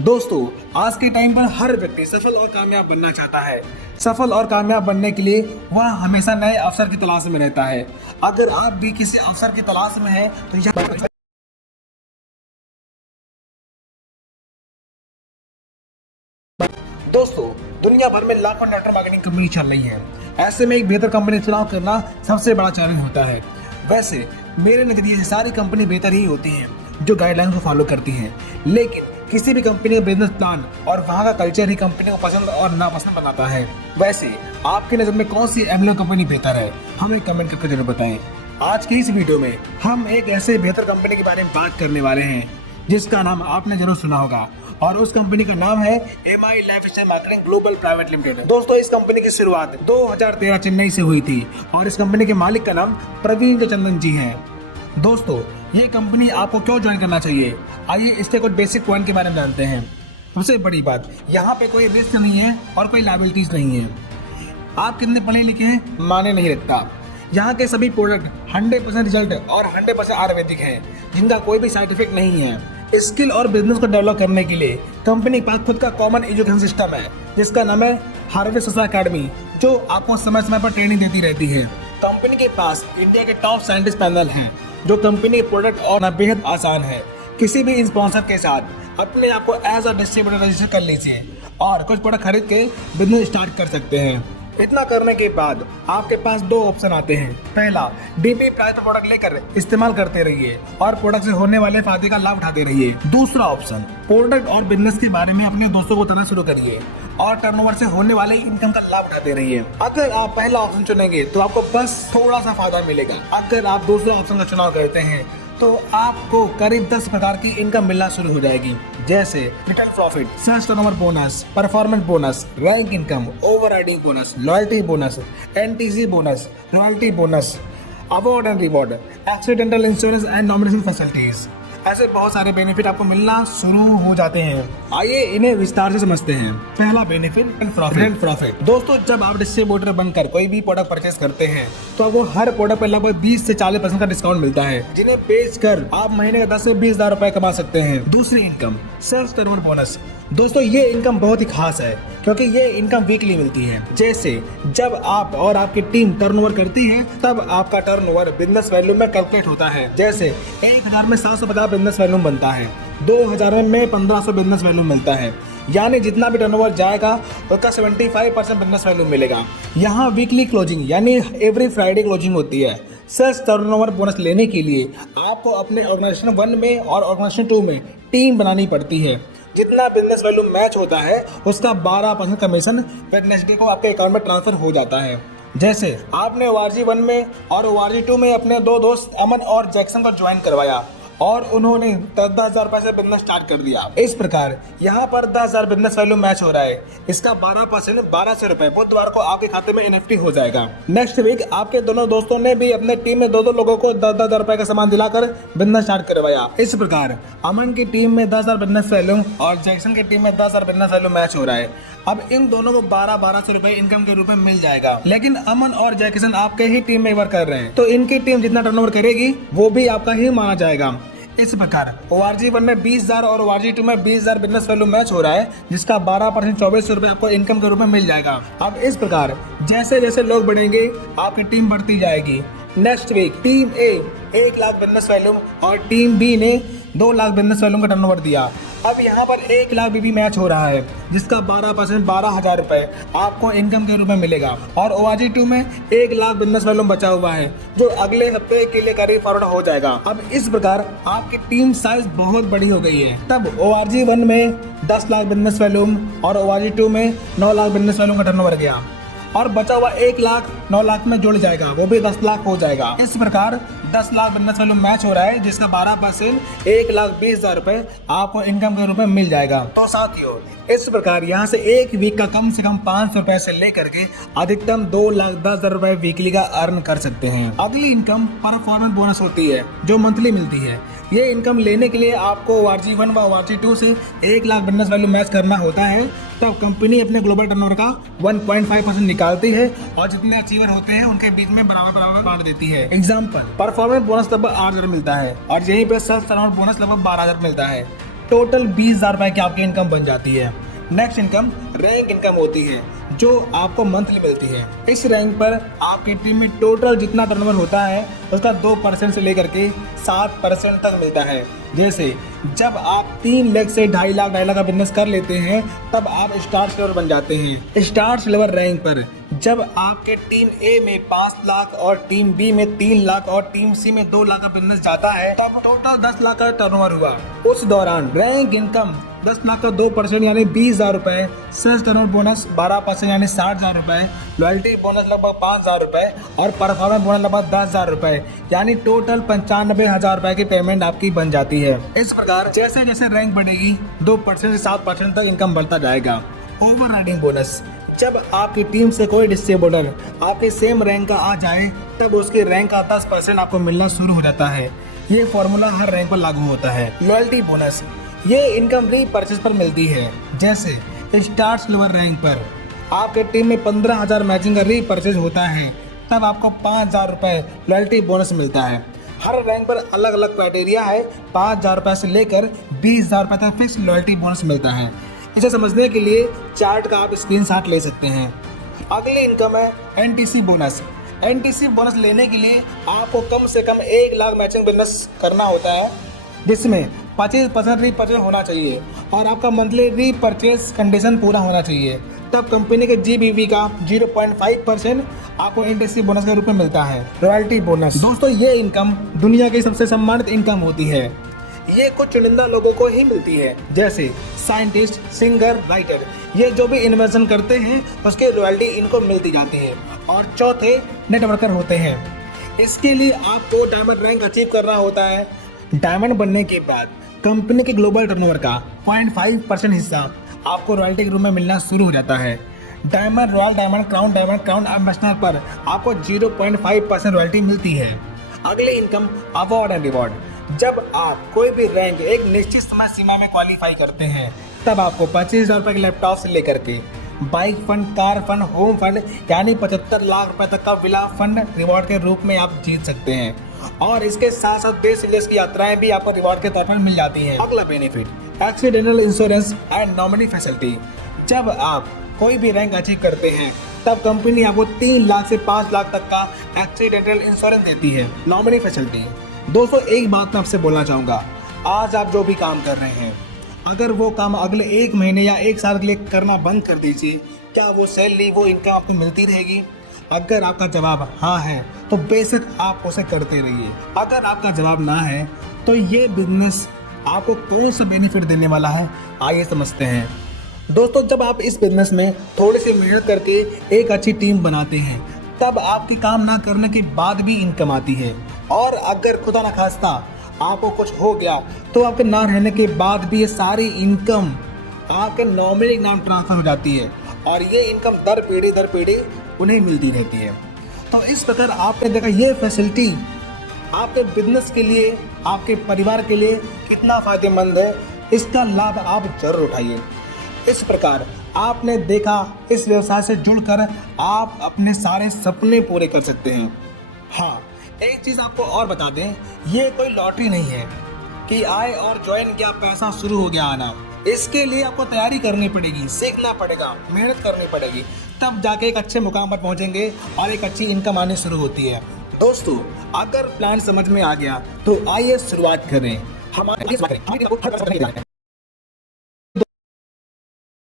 दोस्तों, आज के टाइम पर हर व्यक्ति सफल और कामयाब बनना चाहता है। सफल और कामयाब बनने के लिए वह हमेशा नए अवसर की तलाश में रहता है। अगर आप भी किसी अवसर की तलाश में हैं तो यह दोस्तों, दुनिया भर में लाखों नेटवर्क मार्केटिंग कंपनी चल रही है। ऐसे में एक बेहतर कंपनी चुनाव करना सबसे बड़ा चैलेंज होता है। वैसे मेरे नजरिए से सारी कंपनी बेहतर ही होती हैं जो गाइडलाइन को फॉलो करती हैं, लेकिन किसी भी कंपनी का बिजनेस प्लान और वहाँ का कल्चर ही कंपनी को पसंद और नापसंद बनाता है। वैसे आपकी नज़र में कौन सी एमएलएम कंपनी बेहतर है, हमें कमेंट करके जरूर बताएं। आज की इस वीडियो में हम एक ऐसे बेहतर कंपनी के बारे में बात करने वाले हैं जिसका नाम आपने जरूर सुना होगा, और उस कंपनी का नाम है MI lifestyle marketing global private limited. दोस्तों, इस कंपनी की शुरुआत 2013 चेन्नई से हुई थी और इस कंपनी के मालिक का नाम प्रवीण चंद्रन जी हैं। दोस्तों, ये कंपनी आपको क्यों ज्वाइन करना चाहिए, आइए इसके कुछ बेसिक पॉइंट के बारे में जानते हैं। सबसे बड़ी बात, यहाँ पे कोई रिस्क नहीं है और कोई लायबिलिटीज नहीं है। आप कितने पढ़े लिखे हैं माने नहीं रखता। यहाँ के सभी प्रोडक्ट 100% रिजल्ट और 100% आयुर्वेदिक हैं, जिनका कोई भी साइड इफेक्ट नहीं है। स्किल और बिजनेस को डेवलप करने के लिए कंपनी के पास खुद का कॉमन एजुकेशन सिस्टम है जिसका नाम है हार्वर्ड सोशल अकेडमी, जो आपको समय समय पर ट्रेनिंग देती रहती है। कंपनी के पास इंडिया के टॉप साइंटिस्ट पैनल हैं जो कंपनी के प्रोडक्ट और बेहद आसान है। किसी भी स्पॉन्सर के साथ अपने आप को एज अ डिस्ट्रीब्यूटर रजिस्टर कर लीजिए और कुछ प्रोडक्ट खरीद के बिजनेस स्टार्ट कर सकते हैं। इतना करने के बाद आपके पास दो ऑप्शन आते हैं। पहला, डीपी प्राइस पर प्रोडक्ट लेकर इस्तेमाल करते रहिए और प्रोडक्ट से होने वाले फायदे का लाभ उठाते रहिए। दूसरा ऑप्शन, प्रोडक्ट और बिजनेस के बारे में अपने दोस्तों को बताना शुरू करिए और टर्नओवर से होने वाले इनकम का लाभ उठाते रहिए। अगर आप पहला ऑप्शन चुनेंगे तो आपको बस थोड़ा सा फायदा मिलेगा। अगर आप दूसरा ऑप्शन का चुनाव करते हैं तो आपको करीब 10 प्रकार की इनकम मिलना शुरू हो जाएगी, जैसे return profit, sales turnover bonus, performance bonus, rank income, overriding bonus, loyalty bonus, NTC bonus, royalty bonus, award and reward, accidental insurance and nomination facilities. ऐसे बहुत सारे बेनिफिट आपको मिलना शुरू हो जाते हैं। आइए इन्हें विस्तार से समझते हैं। पहला बेनिफिट, प्रॉफिट। दोस्तों, जब आप डिस्ट्रीब्यूटर बनकर कोई भी प्रोडक्ट परचेस करते हैं तो आपको हर प्रोडक्ट पर लगभग 20 से 40% का डिस्काउंट मिलता है, जिन्हें बेच कर आप महीने का 10 से 20 हजार रुपए कमा सकते हैं। दूसरी इनकम, सेल्स टर्नओवर बोनस। दोस्तों, ये इनकम बहुत ही खास है क्योंकि ये इनकम वीकली मिलती है। जैसे जब आप और आपकी टीम टर्नओवर करती है तब आपका टर्नओवर बिजनेस वैल्यू में कैलकुलेट होता है। जैसे 1000 में 750 बिजनेस वैल्यू बनता है, 2000 में 1500 बिजनेस वैल्यू मिलता है, यानी जितना भी टर्नओवर जाएगा उसका 75% बिजनेस वैल्यू मिलेगा। यहाँ वीकली क्लोजिंग यानी एवरी फ्राइडे क्लोजिंग होती है। सेल्स टर्नओवर बोनस लेने के लिए आपको अपने ऑर्गेनाइजेशन 1 में और ऑर्गेनाइजेशन 2 में टीम बनानी पड़ती है। जितना बिजनेस वैल्यू मैच होता है उसका 12% कमीशन वेडनेसडे को आपके अकाउंट में ट्रांसफर हो जाता है। जैसे आपने ORG 1 में और ORG 2 में अपने दो दोस्त अमन और जैक्सन को ज्वाइन करवाया और उन्होंने 10,000 रुपए से बिजनेस स्टार्ट कर दिया। इस प्रकार यहाँ पर 10,000 बिजनेस वैल्यू मैच हो रहा है। इसका 12% 1200 रुपए बुधवार को आपके खाते में NFT हो जाएगा। नेक्स्ट वीक आपके दोनों दोस्तों ने भी अपने टीम में दो लोगों को 10,000 रुपए का सामान दिलाकर बिजनेस स्टार्ट करवाया। इस प्रकार अमन की टीम में 10,000 बिजनेस वैल्यू और जैक्सन की टीम में 10,000 बिजनेस वैल्यू मैच हो रहा है। अब इन दोनों को 1200 रुपए इनकम के रूप में मिल जाएगा। लेकिन अमन और जैक्सन आपके ही टीम में वर्क कर रहे हैं तो इनकी टीम जितना टर्नओवर करेगी वो भी आपका ही माना जाएगा। इस प्रकार ORG 1 में 20,000 और ORG 2 में 20,000 बिजनेस वैल्यू मैच हो रहा है, जिसका 12% 2400 रुपए आपको इनकम के रूप में मिल जाएगा। अब इस प्रकार जैसे जैसे लोग बढ़ेंगे आपकी टीम बढ़ती जाएगी। नेक्स्ट वीक टीम ए 1 लाख बिजनेस वैल्यू और टीम बी ने 2 लाख बिजनेस वैल्यू का टर्नओवर दिया। अब यहाँ पर 1 लाख भी मैच हो रहा है, जिसका 12% 12,000 रुपए आपको इनकम के रूप में मिलेगा। और ORG 2 में 1 लाख बिजनेस वैल्यू बचा हुआ है जो अगले हफ्ते के लिए कैरी फॉरवर्ड हो जाएगा। अब इस प्रकार आपकी टीम साइज बहुत बड़ी हो गई है। तब ORG 1 में 10 लाख बिजनेस वैल्यू और ORG 2 में 9 लाख बिजनेस वैल्यू का टर्नओवर गया और बचा हुआ 1 लाख 9 लाख में जुड़ जाएगा, वो भी 10 लाख हो जाएगा। इस प्रकार 10 लाख बिजनेस वैल्यू मैच हो रहा है, जिसका 12% 1,20,000 रुपए आपको इनकम के रूप में मिल जाएगा। तो साथियों, इस प्रकार यहाँ से एक वीक का कम से कम 500 रुपए से लेकर के अधिकतम 2,10,000 रुपए वीकली का अर्न कर सकते हैं। अगली इनकम परफॉर्मेंस बोनस होती है जो मंथली मिलती है। ये इनकम लेने के लिए आपको ORG 1 व ORG 2 से 1 लाख बिजनेस वैल्यू मैच करना होता है, तब कंपनी अपने ग्लोबल टर्नओवर का 1.5% निकालती है और जितने अचीवर होते हैं उनके बीच में बराबर बांट देती है। एग्जाम्पल, परफॉर्मेंस बोनस लगभग 8,000 मिलता है और यहीं पे सेल्स टर्नओवर बोनस लगभग 12,000 मिलता है। टोटल 20,000 रुपए की आपकी इनकम बन जाती है। नेक्स्ट इनकम रैंक इनकम होती है, जो आपको मंथली मिलती है। इस रैंक पर आपकी टीम में टोटल जितना टर्नओवर होता है उसका 2% से लेकर के 7% तक मिलता है। जैसे जब आप 3 लाख से 2.5 लाख का बिजनेस कर लेते हैं तब आप स्टार सिल्वर बन जाते हैं। स्टार सिल्वर रैंक पर जब आपके टीम ए में 5 लाख और टीम बी में 3 लाख और टीम सी में 2 लाख का बिजनेस जाता है, तब टोटल 10 लाख का टर्नओवर हुआ। उस दौरान रैंक इनकम 10 लाख का 2% यानी 20,000 रुपए, सेल्स टर्नओवर बोनस 12% यानी 60,000 रुपए, लॉयल्टी बोनस लगभग 5,000 रुपए और परफॉर्मेंस बोनस लगभग 10,000 रुपए, यानी टोटल 95,000 रुपए की पेमेंट आपकी बन जाती है। इस प्रकार जैसे जैसे रैंक बढ़ेगी 2% से 7% तक इनकम बढ़ता जाएगा। ओवरराइडिंग बोनस, जब आपकी टीम से कोई डिस्ट्रीब्यूटर आपके सेम रैंक का आ जाए तब उसके रैंक का 10% आपको मिलना शुरू हो जाता है। ये फॉर्मूला हर रैंक पर लागू होता है। लॉयल्टी बोनस, ये इनकम रीपरचेज पर मिलती है। जैसे स्टार सिल्वर रैंक पर आपके टीम में 15,000 मैचिंग का रीपरचेज होता है, तब आपको 5,000 रुपए लॉयल्टी बोनस मिलता है। हर रैंक पर अलग अलग क्राइटेरिया है। 5,000 रुपए से लेकर 20,000 रुपए तक फिक्स लॉयल्टी बोनस मिलता है। इसे समझने के लिए चार्ट का आप स्क्रीनशॉट ले सकते हैं। अगली इनकम है एनटीसी बोनस। एनटीसी बोनस लेने के लिए आपको कम से कम 1 लाख मैचिंग बिजनेस करना होता है, जिसमें 25% रीपरचेज होना चाहिए और आपका मंथली रीपरचेज कंडीशन पूरा होना चाहिए। तब कंपनी के जीबीवी का 0.5% आपको एनटीसी बोनस के रूप में मिलता है। रॉयल्टी बोनस, दोस्तों ये इनकम दुनिया की सबसे सम्मानित इनकम होती है। ये कुछ चुनिंदा लोगों को ही मिलती है, जैसे साइंटिस्ट, सिंगर, राइटर। ये जो भी इन्वेंशन करते हैं उसके रॉयल्टी इनको मिलती जाती है। और चौथे नेटवर्कर होते हैं। इसके लिए आपको डायमंड रैंक अचीव करना होता है। डायमंड बनने के बाद कंपनी के ग्लोबल टर्नओवर का 0.5% हिस्सा आपको रॉयल्टी के रूप में मिलना शुरू हो जाता है। Diamond, royal diamond, crown ambassador पर आपको 0.5% रॉयल्टी मिलती है। अगली इनकम अवार्ड एंड रिवॉर्ड, जब आप कोई भी रैंक एक निश्चित समय सीमा में क्वालिफाई करते हैं तब आपको 25,000 रुपए के लैपटॉप से लेकर के bike fund, car fund, home fund यानी 75 लाख रुपए तक का विला फंड रिवॉर्ड के रूप में आप जीत सकते हैं। और इसके साथ साथ देश विदेश की यात्राएं भी आपको रिवॉर्ड के तौर पर मिल जाती हैं। अगला benefit accidental insurance and nominee facility, जब आप कोई भी रैंक अचीव करते हैं तब कंपनी आपको 3 लाख से 5 लाख तक का एक्सीडेंटल इंश्योरेंस देती है। नॉमिनी फैसिलिटी, दोस्तों एक बात मैं आपसे बोलना चाहूँगा, आज आप जो भी काम कर रहे हैं अगर वो काम अगले 1 महीने या 1 साल के लिए करना बंद कर दीजिए, क्या वो सैलरी, वो इनकम आपको मिलती रहेगी? अगर आपका जवाब हाँ है तो बेशक आप उसे करते रहिए। अगर आपका जवाब ना है तो ये बिजनेस आपको कौन सा बेनिफिट देने वाला है, आइए समझते हैं। दोस्तों जब आप इस बिजनेस में थोड़ी सी मेहनत करके एक अच्छी टीम बनाते हैं तब आपकी काम ना करने के बाद भी इनकम आती है। और अगर खुदा न खास्ता आपको कुछ हो गया तो आपके ना रहने के बाद भी ये सारी इनकम आपके नॉमिनी नाम ट्रांसफर हो जाती है और ये इनकम दर पीढ़ी उन्हें मिलती रहती है। तो इस प्रकार आपने देखा ये फैसिलिटी आपके बिजनेस के लिए, आपके परिवार के लिए कितना फायदेमंद है। इसका लाभ आप जरूर उठाइए। इस प्रकार आपने देखा इस व्यवसाय से जुड़कर आप अपने सारे सपने पूरे कर सकते हैं। हाँ, एक चीज़ आपको और बता दें, ये कोई लॉटरी नहीं है कि आए और ज्वाइन किया पैसा शुरू हो गया आना। इसके लिए आपको तैयारी करनी पड़ेगी, सीखना पड़ेगा, मेहनत करनी पड़ेगी, तब जाके एक अच्छे मुकाम पर पहुंचेंगे और एक अच्छी इनकम आनी शुरू होती है। दोस्तों अगर प्लान समझ में आ गया तो आइए शुरुआत करें। हमारे